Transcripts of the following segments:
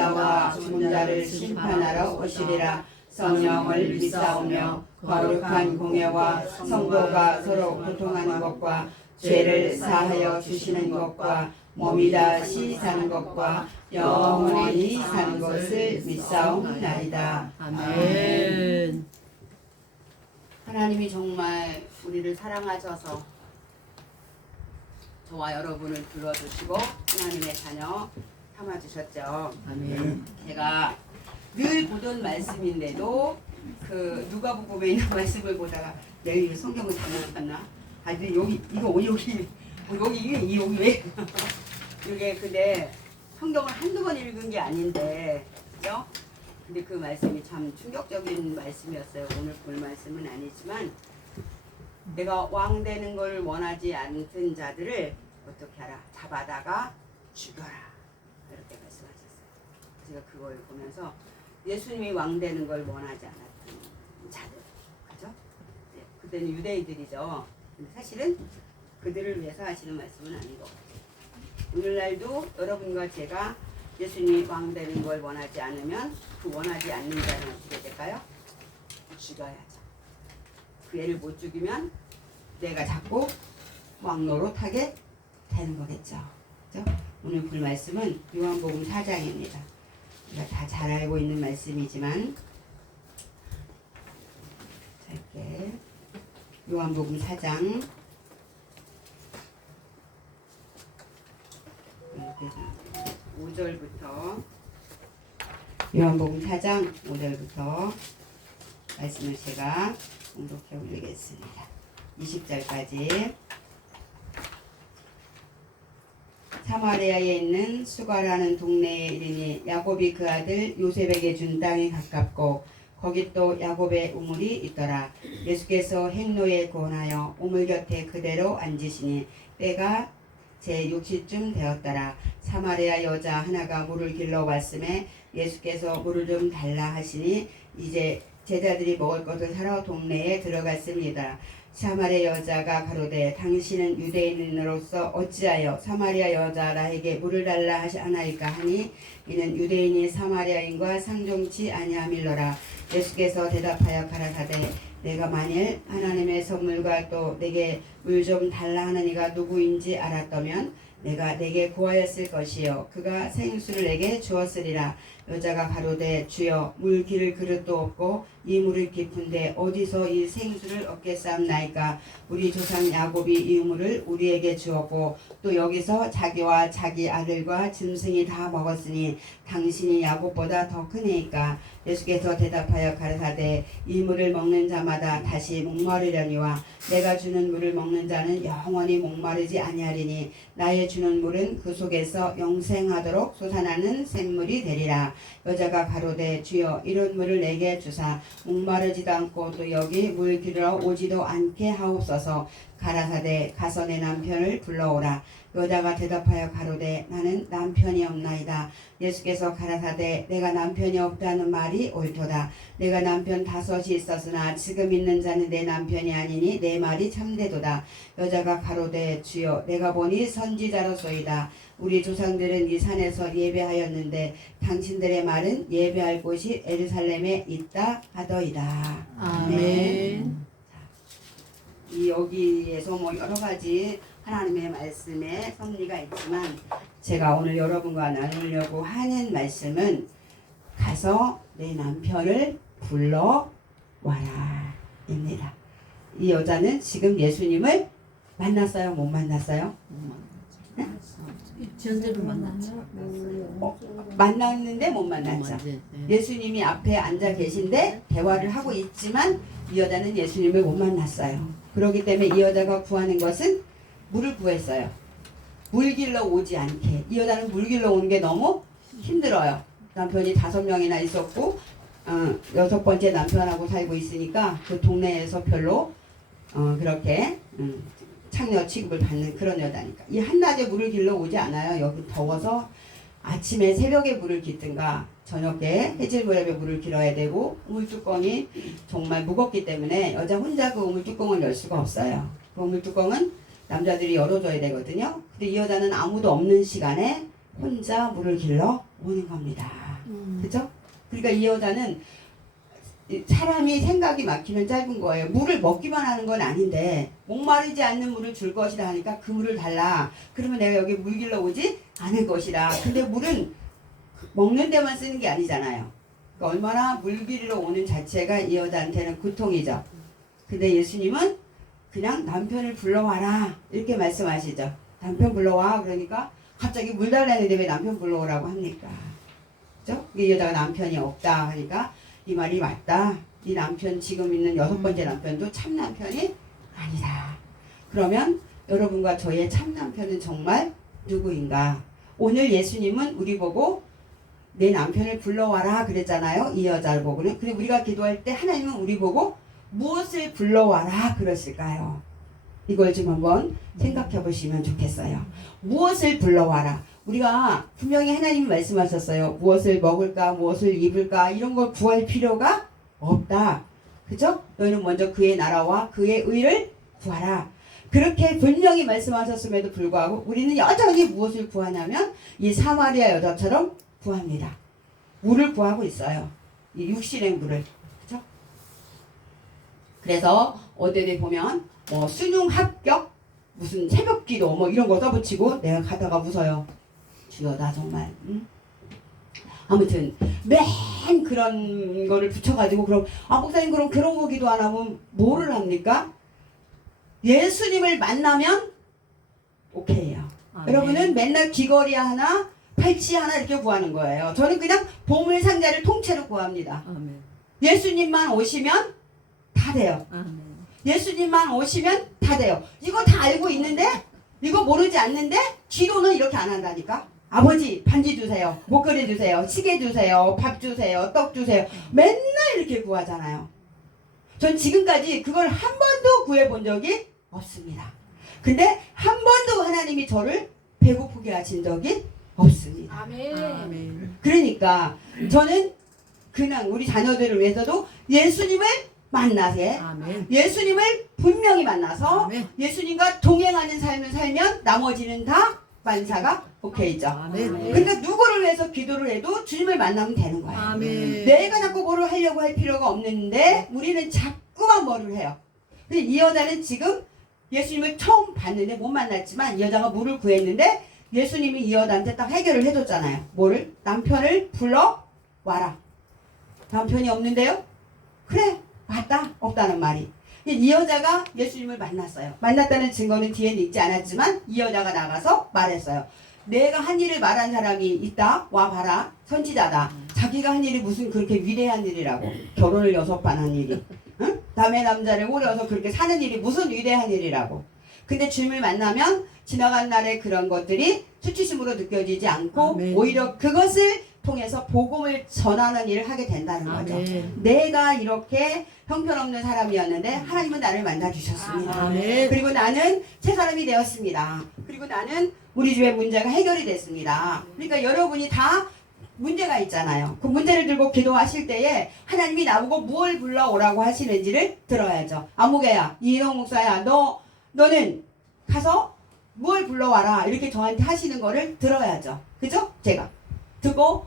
자와 죽은 자를 심판하러 오시리라. 성령을 믿사오며 거룩한 공예와 성도가 서로 고통하는 것과 죄를 사하여 주시는 것과 몸이 다시 사는 것과 영원히 사는 것을 믿사옵나이다. 아멘. 하나님이 정말 우리를 사랑하셔서 저와 여러분을 불러주시고 하나님의 자녀 삼아주셨죠. 아멘. 제가 늘 보던 말씀인데도 그 누가복음에 있는 말씀을 보다가 내가 성경을 잘못 봤나? 아니 여기 여기 왜 이게 근데 성경을 한두 번 읽은 게 아닌데 그죠? 근데 그 말씀이 참 충격적인 말씀이었어요. 오늘 볼 말씀은 아니지만 내가 왕 되는 걸 원하지 않던 자들을 어떻게 하라? 잡아다가 죽여라. 이렇게 말씀하셨어요. 제가 그걸 보면서 예수님이 왕 되는 걸 원하지 않았던 자들, 그죠? 네, 그때는 유대인들이죠. 근데 사실은 그들을 위해서 하시는 말씀은 아닌 것 같아요. 오늘날도 여러분과 제가 예수님이 왕 되는 걸 원하지 않으면 그 원하지 않는 자는 어떻게 될까요? 죽여야죠. 그 애를 못 죽이면 내가 자꾸 왕 노릇하게 되는 거겠죠. 그죠? 오늘 볼 말씀은 요한복음 4장입니다. 우리가 다 잘 알고 있는 말씀이지만 짧게 요한복음 4장 이렇게 5절부터 요한복음 4장 5절부터 말씀을 제가 공독해 올리겠습니다. 20절까지 사마리아에 있는 수가라는 동네에 이르니 야곱이 그 아들 요셉에게 준 땅이 가깝고 거기 또 야곱의 우물이 있더라. 예수께서 행로에 권하여 우물 곁에 그대로 앉으시니 때가 제6시쯤 되었더라. 사마리아 여자 하나가 물을 길러 왔음에 예수께서 물을 좀 달라 하시니 이제 제자들이 먹을 것을 사러 동네에 들어갔습니다. 사마리아 여자가 가로되 당신은 유대인으로서 어찌하여 사마리아 여자 나에게 물을 달라 하나이까 하니 이는 유대인이 사마리아인과 상종치 아니함일러라. 예수께서 대답하여 가라사대 내가 만일 하나님의 선물과 또 내게 물 좀 달라 하는 이가 누구인지 알았다면 내가 내게 구하였을 것이요 그가 생수를 내게 주었으리라. 여자가 가로되 주여 물 기를 그릇도 없고 이 물을 깊은데 어디서 이 생수를 얻겠사옵나이까. 우리 조상 야곱이 이 물을 우리에게 주었고 또 여기서 자기와 자기 아들과 짐승이 다 먹었으니 당신이 야곱보다 더 크니까. 예수께서 대답하여 가라사대 이 물을 먹는 자마다 다시 목마르려니와 내가 주는 물을 먹는 자는 영원히 목마르지 아니하리니 나의 주는 물은 그 속에서 영생하도록 솟아나는 샘물이 되리라. 여자가 가로되 주여 이런 물을 내게 주사 목마르지도 않고 또 여기 물 기르러 오지도 않게 하옵소서. 가라사대 가서 내 남편을 불러오라. 여자가 대답하여 가로되 나는 남편이 없나이다. 예수께서 가라사대 내가 남편이 없다는 말이 옳도다. 내가 남편 5이 있었으나 지금 있는 자는 내 남편이 아니니 내 말이 참되도다. 여자가 가로되 주여 내가 보니 선지자로소이다. 우리 조상들은 이 산에서 예배하였는데 당신들의 말은 예배할 곳이 예루살렘에 있다 하더이다. 아멘. 이 여기에서 뭐 여러 가지 하나님의 말씀에 섭리가 있지만 제가 오늘 여러분과 나누려고 하는 말씀은 가서 내 남편을 불러와라 입니다. 이 여자는 지금 예수님을 만났어요? 못 만났어요? 전제로 만났죠. 만났는데 못 만났죠. 예수님이 앞에 앉아 계신데 대화를 하고 있지만 이 여자는 예수님을 못 만났어요. 그렇기 때문에 이 여자가 구하는 것은 물을 구했어요. 물 길러 오지 않게. 이 여자는 물 길러 오는 게 너무 힘들어요. 남편이 5명이나 있었고 6번째 남편하고 살고 있으니까 그 동네에서 별로 그렇게 창녀 취급을 받는 그런 여자니까. 이 한낮에 물을 길러 오지 않아요. 여기 더워서 아침에 새벽에 물을 깃든가 저녁에 해질무렵에 물을 길어야 되고 우물뚜껑이 정말 무겁기 때문에 여자 혼자 그 우물뚜껑을 열 수가 없어요. 그 우물뚜껑은 남자들이 열어줘야 되거든요. 근데 이 여자는 아무도 없는 시간에 혼자 물을 길러 오는 겁니다. 그죠? 그러니까 이 여자는 사람이 생각이 막히면 짧은 거예요. 물을 먹기만 하는 건 아닌데 목마르지 않는 물을 줄 것이라 하니까 그 물을 달라. 그러면 내가 여기 물 길러 오지 않을 것이라. 근데 물은 먹는 데만 쓰는 게 아니잖아요. 그러니까 얼마나 물 길러 오는 자체가 이 여자한테는 고통이죠. 근데 예수님은 그냥 남편을 불러와라 이렇게 말씀하시죠. 남편 불러와. 그러니까 갑자기 물 달라는데 왜 남편 불러오라고 합니까? 그죠? 이 여자가 남편이 없다 하니까 이 말이 맞다. 이 남편 지금 있는 6번째 남편도 참 남편이 아니다. 그러면 여러분과 저의 참 남편은 정말 누구인가? 오늘 예수님은 우리 보고 내 남편을 불러와라 그랬잖아요. 이 여자를 보고는. 근데 우리가 기도할 때 하나님은 우리 보고 무엇을 불러와라 그러실까요? 이걸 좀 한번 생각해 보시면 좋겠어요. 무엇을 불러와라. 우리가 분명히 하나님이 말씀하셨어요. 무엇을 먹을까, 무엇을 입을까 이런 걸 구할 필요가 없다. 그죠? 너희는 먼저 그의 나라와 그의 의를 구하라. 그렇게 분명히 말씀하셨음에도 불구하고 우리는 여전히 무엇을 구하냐면 이 사마리아 여자처럼 구합니다. 물을 구하고 있어요. 이 육신의 물을. 그죠? 그래서 어디에 보면 뭐 수능 합격, 무슨 새벽기도 뭐 이런 거 써붙이고 내가 가다가 웃어요. 주여 나 정말 아무튼 맨 그런 거를 붙여가지고 그럼 목사님 그럼 그런 거 기도 안 하면 뭐를 합니까? 예수님을 만나면 오케이요. 여러분은 맨날 귀걸이 하나 팔찌 하나 이렇게 구하는 거예요. 저는 그냥 보물 상자를 통째로 구합니다. 아멘. 예수님만 오시면 다 돼요. 아멘. 예수님만 오시면 다 돼요. 이거 다 알고 있는데 이거 모르지 않는데 기도는 이렇게 안 한다니까. 아버지 반지 주세요. 목걸이 주세요. 시계 주세요. 밥 주세요. 떡 주세요. 맨날 이렇게 구하잖아요. 전 지금까지 그걸 한 번도 구해본 적이 없습니다. 근데 한 번도 하나님이 저를 배고프게 하신 적이 없습니다. 아멘. 아멘. 그러니까 저는 그냥 우리 자녀들을 위해서도 예수님을 만나세. 아멘. 예수님을 분명히 만나서 아멘. 예수님과 동행하는 삶을 살면 나머지는 다 만사가 오케이죠. 아멘. 그러니까 누구를 위해서 기도를 해도 주님을 만나면 되는 거예요. 아멘. 내가 자꾸 뭐를 하려고 할 필요가 없는데 우리는 자꾸만 뭐를 해요. 근데 이 여자는 지금 예수님을 처음 봤는데 못 만났지만 이 여자가 물을 구했는데 예수님이 이 여자한테 딱 해결을 해줬잖아요. 뭐를? 남편을 불러와라. 남편이 없는데요? 그래 맞다 없다는 말이. 이 여자가 예수님을 만났어요. 만났다는 증거는 뒤에는 있지 않았지만 이 여자가 나가서 말했어요. 내가 한 일을 말한 사람이 있다. 와 봐라. 선지자다. 자기가 한 일이 무슨 그렇게 위대한 일이라고. 결혼을 6번 한 일이. 응? 남의 남자를 오려서 그렇게 사는 일이 무슨 위대한 일이라고. 근데 주님을 만나면 지나간 날의 그런 것들이 수치심으로 느껴지지 않고 아멘. 오히려 그것을 통해서 복음을 전하는 일을 하게 된다는 거죠. 아멘. 내가 이렇게 형편없는 사람이었는데 하나님은 나를 만나주셨습니다. 아멘. 그리고 나는 새 사람이 되었습니다. 그리고 나는 우리 집의 문제가 해결이 됐습니다. 그러니까 여러분이 다 문제가 있잖아요. 그 문제를 들고 기도하실 때에 하나님이 나보고 무엇을 불러오라고 하시는지를 들어야죠. 아무개야, 이인호 목사야, 너는 가서 무엇을 불러와라 이렇게 저한테 하시는 거를 들어야죠. 그죠? 제가 듣고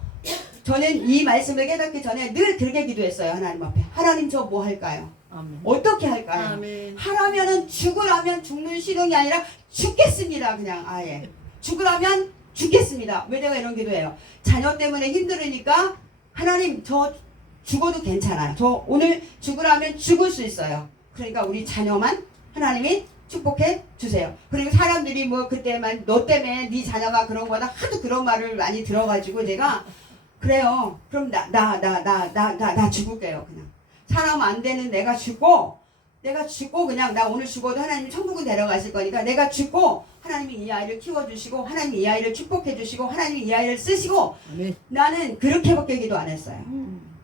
저는 이 말씀을 깨닫기 전에 늘 그렇게 기도했어요. 하나님 앞에. 하나님 저 뭐 할까요? 아멘. 어떻게 할까요? 아멘. 하라면은 죽으라면 죽는 신용이 아니라 죽겠습니다. 그냥 아예. 죽으라면 죽겠습니다. 왜 내가 이런 기도해요? 자녀 때문에 힘들으니까 하나님 저 죽어도 괜찮아요. 저 오늘 죽으라면 죽을 수 있어요. 그러니까 우리 자녀만 하나님이 축복해 주세요. 그리고 사람들이 뭐 그때만 너 때문에 네 자녀가 그런 거다 하도 그런 말을 많이 들어가지고 제가 그래요. 그럼 나 죽을게요. 그냥 사람 안 되는 내가 죽고 그냥 나 오늘 죽어도 하나님이 천국은 데려가실 거니까 내가 죽고 하나님이 이 아이를 키워주시고 하나님이 이 아이를 축복해 주시고 하나님이 이 아이를 쓰시고 아멘. 나는 그렇게밖에 기도 안 했어요.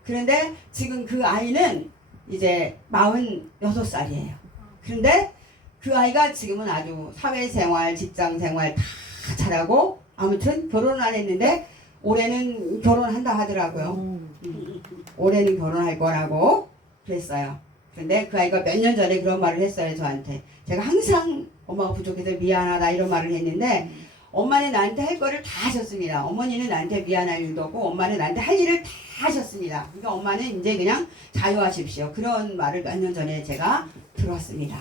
그런데 지금 그 아이는 이제 46살이에요. 그런데 그 아이가 지금은 아주 사회생활, 직장생활 다 잘하고 아무튼 결혼을 안 했는데 올해는 결혼한다 하더라고요. 올해는 결혼할 거라고 그랬어요. 그런데 그 아이가 몇 년 전에 그런 말을 했어요. 저한테. 제가 항상 엄마가 부족해서 미안하다 이런 말을 했는데 엄마는 나한테 할 거를 다 하셨습니다. 어머니는 나한테 미안할 일도 없고 엄마는 나한테 할 일을 다 하셨습니다. 그러니까 엄마는 이제 그냥 자유하십시오. 그런 말을 몇 년 전에 제가 들었습니다.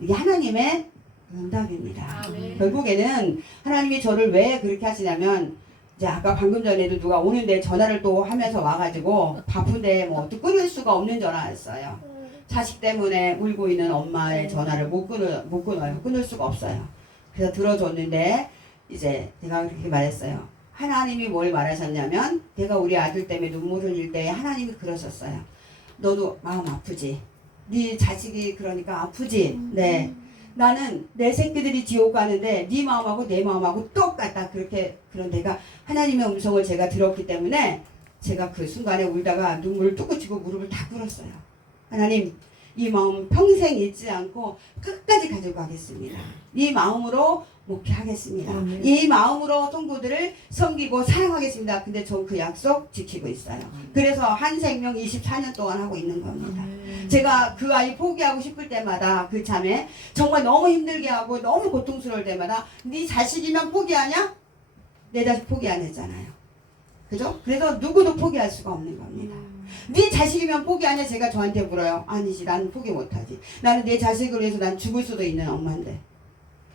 이게 하나님의 응답입니다. 결국에는 하나님이 저를 왜 그렇게 하시냐면 이제 아까 방금 전에도 누가 오는데 전화를 또 하면서 와가지고 바쁜데 뭐 또 끊을 수가 없는 전화였어요. 자식 때문에 울고 있는 엄마의 전화를 못 끊어요. 끊을 수가 없어요. 그래서 들어줬는데 이제 제가 그렇게 말했어요. 하나님이 뭘 말하셨냐면 내가 우리 아들 때문에 눈물 흘릴 때 하나님이 그러셨어요. 너도 마음 아프지? 네 자식이 그러니까 아프지? 네. 나는 내 새끼들이 지옥 가는데 네 마음하고 내 마음하고 똑같다. 그런 내가 하나님의 음성을 제가 들었기 때문에 제가 그 순간에 울다가 눈물을 뚝 그치고 무릎을 다 꿇었어요. 하나님, 이 마음 평생 잊지 않고 끝까지 가지고 가겠습니다. 이 마음으로 목회하겠습니다. 이 마음으로 성도들을 섬기고 사랑하겠습니다. 근데 전 그 약속 지키고 있어요. 그래서 한 생명 24년 동안 하고 있는 겁니다. 제가 그 아이 포기하고 싶을 때마다 그 자매 정말 너무 힘들게 하고 너무 고통스러울 때마다 네 자식이면 포기하냐? 내 자식 포기 안 했잖아요. 그죠? 그래서 누구도 포기할 수가 없는 겁니다. 네 자식이면 포기하냐? 제가 저한테 물어요. 아니지, 나는 포기 못하지. 나는 내 자식을 위해서 난 죽을 수도 있는 엄마인데.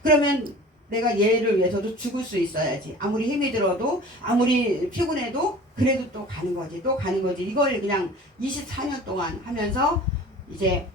그러면 내가 얘를 위해서도 죽을 수 있어야지. 아무리 힘이 들어도 아무리 피곤해도 그래도 또 가는 거지. 또 가는 거지. 이걸 그냥 24년 동안 하면서 이제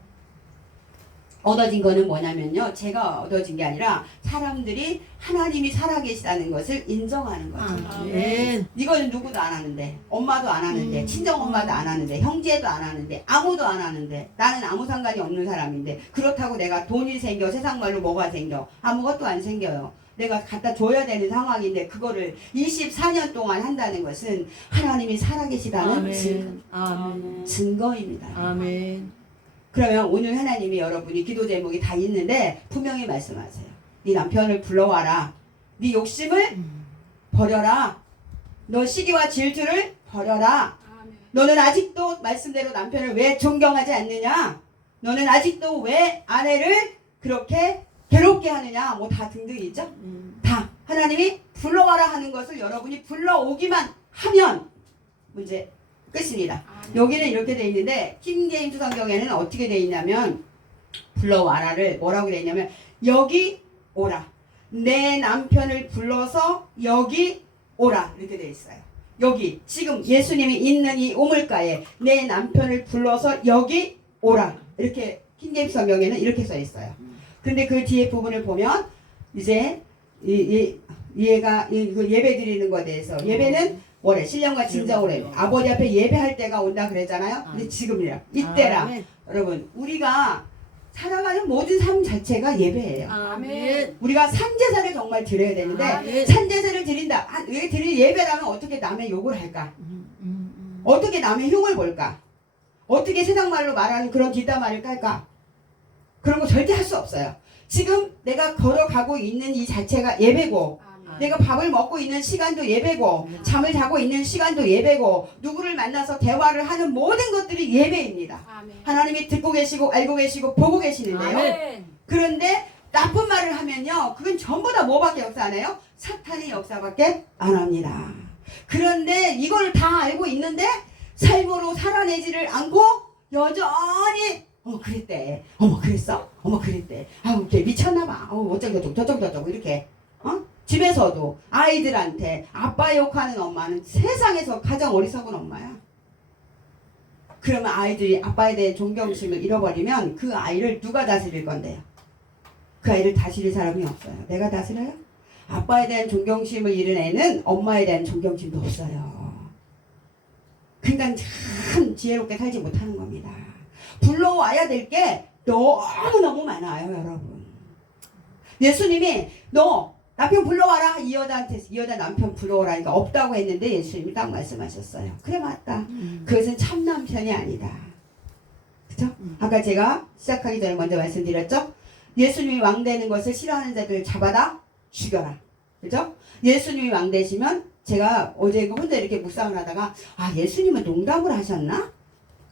얻어진 거는 뭐냐면요. 제가 얻어진 게 아니라 사람들이 하나님이 살아계시다는 것을 인정하는 거죠. 아멘. 이거는 누구도 안 하는데, 엄마도 안 하는데, 친정엄마도 안 하는데, 형제도 안 하는데, 아무도 안 하는데, 나는 아무 상관이 없는 사람인데, 그렇다고 내가 돈이 생겨, 세상 말로 뭐가 생겨, 아무것도 안 생겨요. 내가 갖다 줘야 되는 상황인데 그거를 24년 동안 한다는 것은 하나님이 살아계시다는 증거입니다. 아멘. 그러면 오늘 하나님이 여러분이 기도 제목이 다 있는데 분명히 말씀하세요. 네 남편을 불러와라. 네 욕심을 버려라. 너 시기와 질투를 버려라. 너는 아직도 말씀대로 남편을 왜 존경하지 않느냐? 너는 아직도 왜 아내를 그렇게 괴롭게 하느냐? 뭐 다 등등이 있죠? 다 하나님이 불러와라 하는 것을 여러분이 불러오기만 하면 문제 끝입니다. 여기는 이렇게 돼 있는데 킹제임스 성경에는 어떻게 돼 있냐면 불러와라를 뭐라고 돼 있냐면 여기 오라. 내 남편을 불러서 여기 오라. 이렇게 돼 있어요. 여기 지금 예수님이 있는 이 우물가에 내 남편을 불러서 여기 오라. 이렇게 킹제임스 성경에는 이렇게 써 있어요. 근데 그 뒤에 부분을 보면 이제 얘가 그 예배 드리는 것에 대해서 예배는 뭐래? 신령과 진정으로 아버지 앞에 예배할 때가 온다 그랬잖아요. 근데 지금이라 이때라. 아멘. 여러분 우리가 살아가는 모든 삶 자체가 예배예요. 아멘. 우리가 산제사를 정말 드려야 되는데 아멘. 산제사를 드린다. 왜 드릴 예배라면 어떻게 남의 욕을 할까? 어떻게 남의 흉을 볼까? 어떻게 세상 말로 말하는 그런 뒷담화를 깔까? 그런 거 절대 할 수 없어요. 지금 내가 걸어가고 있는 이 자체가 예배고 내가 밥을 먹고 있는 시간도 예배고 잠을 자고 있는 시간도 예배고 누구를 만나서 대화를 하는 모든 것들이 예배입니다. 하나님이 듣고 계시고 알고 계시고 보고 계시는데요. 그런데 나쁜 말을 하면요. 그건 전부 다 뭐밖에 역사 안 해요? 사탄의 역사밖에 안 합니다. 그런데 이걸 다 알고 있는데 삶으로 살아내지를 않고 여전히 어머 그랬대. 어머 그랬어? 어머 그랬대. 아우 걔 미쳤나봐. 어쩌고 저쩌고 이렇게 집에서도 아이들한테 아빠 욕하는 엄마는 세상에서 가장 어리석은 엄마야. 그러면 아이들이 아빠에 대한 존경심을 잃어버리면 그 아이를 누가 다스릴 건데요? 그 아이를 다스릴 사람이 없어요. 내가 다스려요? 아빠에 대한 존경심을 잃은 애는 엄마에 대한 존경심도 없어요. 그러니까 참 지혜롭게 살지 못하는 겁니다. 불러와야 될 게 너무너무 많아요, 여러분. 예수님이 너 남편 불러와라. 이 여자 남편 불러오라니까 없다고 했는데 예수님이 딱 말씀하셨어요. 그래 맞다. 그것은 참 남편이 아니다. 그쵸? 아까 제가 시작하기 전에 먼저 말씀드렸죠? 예수님이 왕 되는 것을 싫어하는 자들을 잡아다 죽여라. 그죠? 예수님이 왕 되시면 제가 어제 혼자 이렇게 묵상을 하다가 예수님은 농담을 하셨나?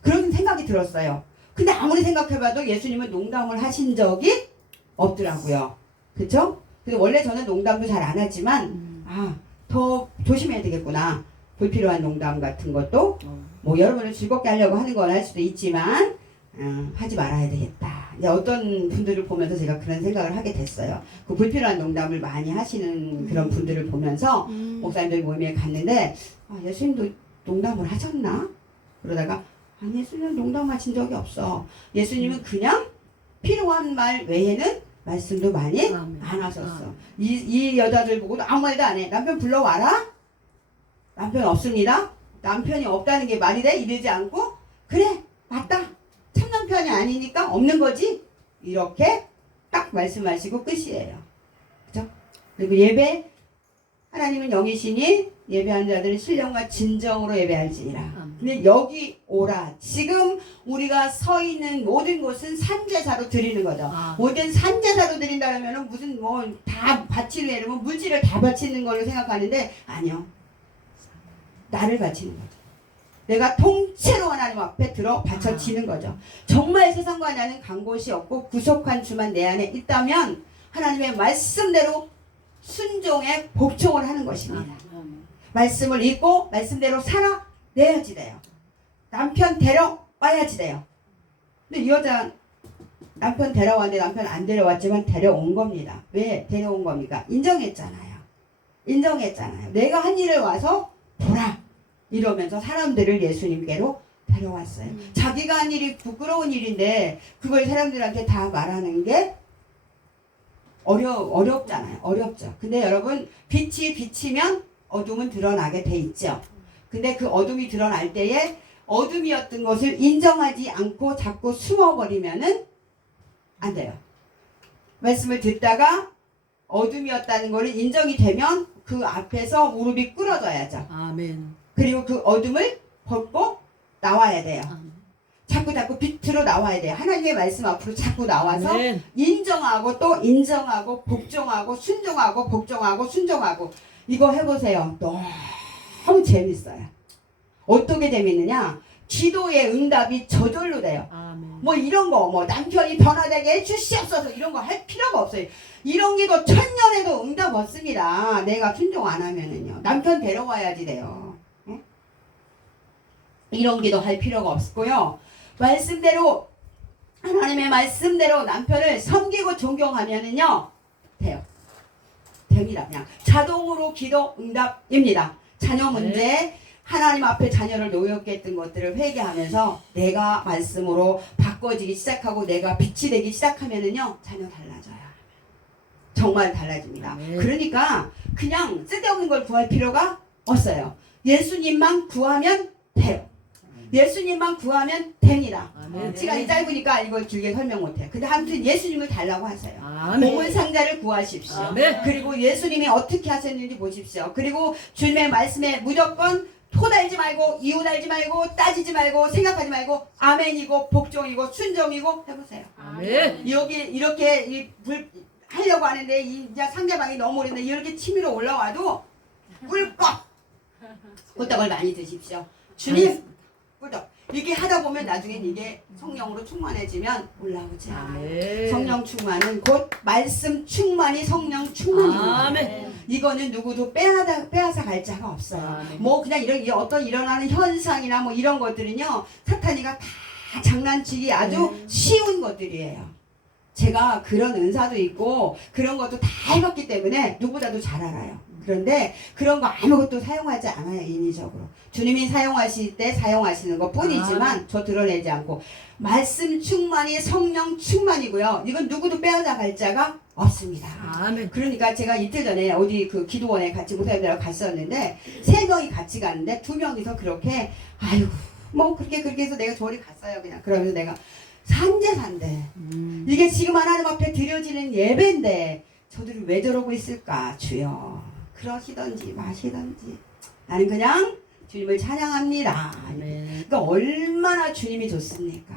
그런 생각이 들었어요. 근데 아무리 생각해봐도 예수님은 농담을 하신 적이 없더라고요. 그쵸? 근데 원래 저는 농담도 잘 안 하지만 더 조심해야 되겠구나. 불필요한 농담 같은 것도 뭐 여러분을 즐겁게 하려고 하는 건 할 수도 있지만 하지 말아야 되겠다. 이제 어떤 분들을 보면서 제가 그런 생각을 하게 됐어요. 그 불필요한 농담을 많이 하시는 그런 분들을 보면서 목사님들 모임에 갔는데 예수님도 농담을 하셨나? 그러다가 아니 예수님은 농담하신 적이 없어. 예수님은 그냥 필요한 말 외에는 말씀도 많이 안 하셨어. 이 여자들 보고도 아무 말도 안 해. 남편 불러와라? 남편 없습니다. 남편이 없다는 게 말이 돼? 이러지 않고 그래 맞다. 참 남편이 아니니까 없는 거지. 이렇게 딱 말씀하시고 끝이에요. 그죠? 그리고 예배 하나님은 영이시니 예배하는 자들은 신령과 진정으로 예배할지니라. 근데 여기 오라. 지금 우리가 서 있는 모든 곳은 산제사로 드리는 거죠. 모든 산제사로 드린다면 무슨 뭐 다 바치려 이러면 물질을 다 바치는 걸로 생각하는데 아니요. 나를 바치는 거죠. 내가 통째로 하나님 앞에 들어 바쳐지는 거죠. 정말 세상과 나는 간 곳이 없고 구속한 주만 내 안에 있다면 하나님의 말씀대로 순종에 복종을 하는 것입니다. 말씀을 읽고 말씀대로 살아내야지 돼요. 남편 데려와야지 돼요. 근데 이 여자 남편 데려왔는데 남편 안 데려왔지만 데려온 겁니다. 왜 데려온 겁니까? 인정했잖아요. 인정했잖아요. 내가 한 일을 와서 보라 이러면서 사람들을 예수님께로 데려왔어요. 자기가 한 일이 부끄러운 일인데 그걸 사람들한테 다 말하는 게 어렵잖아요. 어렵죠. 근데 여러분 빛이 비치면 어둠은 드러나게 돼 있죠. 근데 그 어둠이 드러날 때에 어둠이었던 것을 인정하지 않고 자꾸 숨어버리면은 안 돼요. 말씀을 듣다가 어둠이었다는 것을 인정이 되면 그 앞에서 무릎이 꿇어져야죠. 아멘. 그리고 그 어둠을 벗고 나와야 돼요. 자꾸 빛으로 나와야 돼요. 하나님의 말씀 앞으로 자꾸 나와서 아멘. 인정하고 또 인정하고 복종하고 순종하고 복종하고 순종하고 이거 해보세요. 너무 재밌어요. 어떻게 재밌느냐? 기도의 응답이 저절로 돼요. 아멘. 뭐 이런 거 뭐 남편이 변화되게 해주시옵소서 이런 거 할 필요가 없어요. 이런 기도 천년에도 응답 없습니다. 내가 순종 안 하면은요. 남편 데려와야지 돼요. 응? 이런 기도 할 필요가 없고요. 말씀대로 하나님의 말씀대로 남편을 섬기고 존경하면은요 돼요. 됩니다. 그냥 자동으로 기도 응답입니다. 자녀 문제 하나님 앞에 자녀를 노엽게 했던 것들을 회개하면서 내가 말씀으로 바꿔지기 시작하고 내가 빛이 되기 시작하면은요 자녀 달라져요. 정말 달라집니다. 그러니까 그냥 쓸데없는 걸 구할 필요가 없어요. 예수님만 구하면 돼요. 예수님만 구하면 됩니다. 시간이 짧으니까 이걸 길게 설명 못해요. 근데 아무튼 예수님을 달라고 하세요. 보물 상자를 구하십시오. 아멘. 그리고 예수님이 어떻게 하셨는지 보십시오. 그리고 주님의 말씀에 무조건 토 달지 말고 이유 달지 말고 따지지 말고 생각하지 말고 아멘이고 복종이고 순종이고 해보세요. 아멘. 여기 이렇게 하려고 하는데 이제 상대방이 너무 오랜데 이렇게 치밀어 올라와도 꿀꺽 꿀떡을 많이 드십시오. 주님 꿀떡 이렇게 하다 보면 나중엔 이게 성령으로 충만해지면 올라오지 않아요. 성령 충만은 곧 말씀 충만이 성령 충만입니다. 아멘. 이거는 누구도 빼앗아 갈 자가 없어요. 뭐 그냥 어떤 일어나는 현상이나 뭐 이런 것들은요 사탄이가 다 장난치기 아주 쉬운 것들이에요. 제가 그런 은사도 있고 그런 것도 다 해봤기 때문에 누구보다도 잘 알아요. 그런데 그런 거 아무것도 사용하지 않아요. 인위적으로. 주님이 사용하실 때 사용하시는 것 뿐이지만 저 드러내지 않고 말씀 충만이 성령 충만이고요. 이건 누구도 빼앗아 갈 자가 없습니다. 아멘. 그러니까 제가 이틀 전에 어디 그 기도원에 같이 목사님들하고 갔었는데 3명이 같이 갔는데 2명이서 그렇게 아이고 뭐 그렇게 해서 내가 저리 갔어요. 그냥 그러면서 내가 산제사인데 이게 지금 하나님 앞에 드려지는 예배인데 저들이 왜 저러고 있을까 주여 그러시던지 마시던지 나는 그냥 주님을 찬양합니다. 그러니까 얼마나 주님이 좋습니까?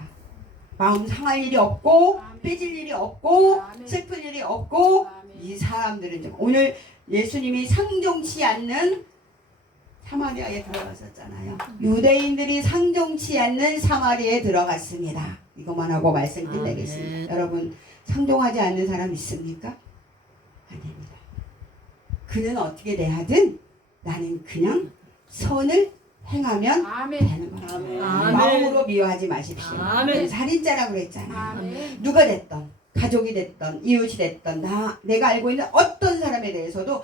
마음 상할 일이 없고 삐질 일이 없고 슬픈 일이 없고 이 사람들은 좀 오늘 예수님이 상종치 않는 사마리아에 들어갔었잖아요. 유대인들이 상종치 않는 사마리아에 들어갔습니다. 이것만 하고 말씀 끝내겠습니다. 여러분 상종하지 않는 사람 있습니까? 아닙니다. 그는 어떻게 대하든 나는 그냥 선을 행하면 아멘. 되는 거예요. 아멘. 마음으로 미워하지 마십시오. 아멘. 살인자라고 그랬잖아요. 아멘. 누가 됐던 가족이 됐던 이웃이 됐던 내가 알고 있는 어떤 사람에 대해서도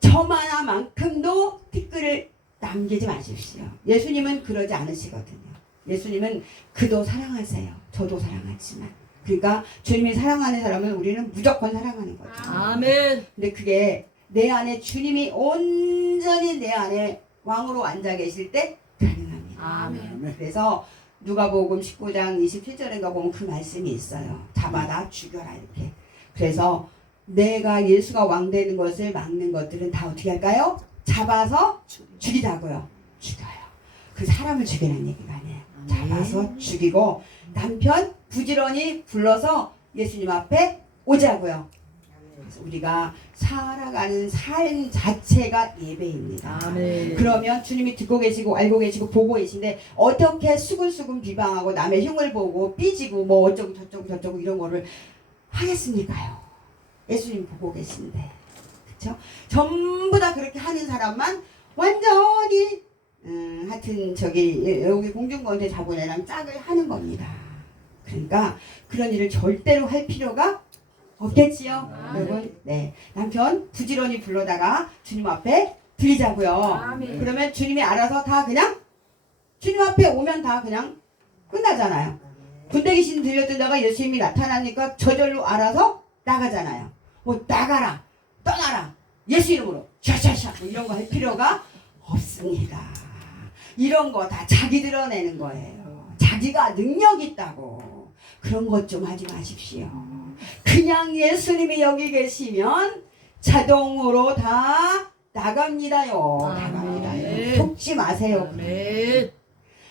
점 하나만큼도 티끌을 남기지 마십시오. 예수님은 그러지 않으시거든요. 예수님은 그도 사랑하세요. 저도 사랑하지만. 그러니까 주님이 사랑하는 사람은 우리는 무조건 사랑하는 거죠. 아멘. 근데 그게 내 안에 주님이 온전히 내 안에 왕으로 앉아 계실 때 가능합니다. 아멘. 그래서 누가복음 19장 27절인가 보면 그 말씀이 있어요. 잡아다 죽여라 이렇게. 그래서 내가 예수가 왕 되는 것을 막는 것들은 다 어떻게 할까요? 잡아서 죽이자고요. 죽여요. 그 사람을 죽이는 얘기가 아니에요. 잡아서 죽이고 남편 부지런히 불러서 예수님 앞에 오자고요. 그래서 우리가 살아가는 삶 자체가 예배입니다. 아멘. 그러면 주님이 듣고 계시고 알고 계시고 보고 계신데 어떻게 수근수근 비방하고 남의 흉을 보고 삐지고 뭐 어쩌고 저쩌고 이런 거를 하겠습니까요? 예수님 보고 계신데. 그렇죠? 전부 다 그렇게 하는 사람만 완전히 하여튼 여기 공중권세 자본회랑 짝을 하는 겁니다. 그러니까 그런 일을 절대로 할 필요가 없겠지요. 여러분, 네. 남편 부지런히 불러다가 주님 앞에 드리자고요. 아멘. 그러면 주님이 알아서 다 그냥 주님 앞에 오면 다 그냥 끝나잖아요. 군대 귀신 들려드다가 예수님이 나타나니까 저절로 알아서 나가잖아요. 뭐 나가라, 떠나라, 예수 이름으로 샤샤샤 뭐 이런 거 할 필요가 없습니다. 이런 거 다 자기 드러내는 거예요. 자기가 능력 있다고 그런 것 좀 하지 마십시오. 그냥 예수님이 여기 계시면 자동으로 다 나갑니다요. 나갑니다요. 속지 마세요. 아멘.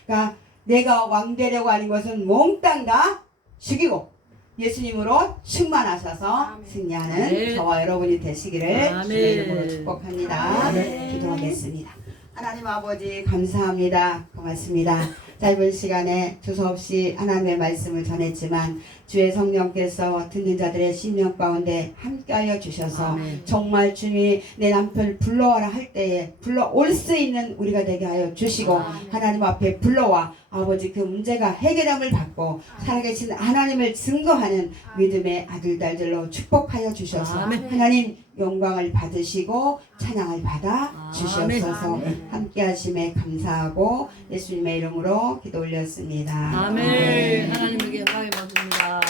그러니까 내가 왕 되려고 하는 것은 몽땅 다 죽이고 예수님으로 충만하셔서 아멘. 승리하는 아멘. 저와 여러분이 되시기를 아멘. 주의 이름으로 축복합니다. 아멘. 기도하겠습니다. 하나님 아버지 감사합니다. 고맙습니다. 짧은 시간에 두서없이 하나님의 말씀을 전했지만 주의 성령께서 듣는 자들의 심령 가운데 함께하여 주셔서 아멘. 정말 주님이 내 남편을 불러와라 할 때에 불러올 수 있는 우리가 되게 하여 주시고 아멘. 하나님 앞에 불러와 아버지 그 문제가 해결함을 받고 살아계신 하나님을 증거하는 믿음의 아들 딸들로 축복하여 주셔서 아멘. 하나님 영광을 받으시고 찬양을 받아 주시옵소서. 아멘. 함께 하심에 감사하고 예수님의 이름으로 기도 올렸습니다. 아멘. 하나님에게 영광이 받습니다.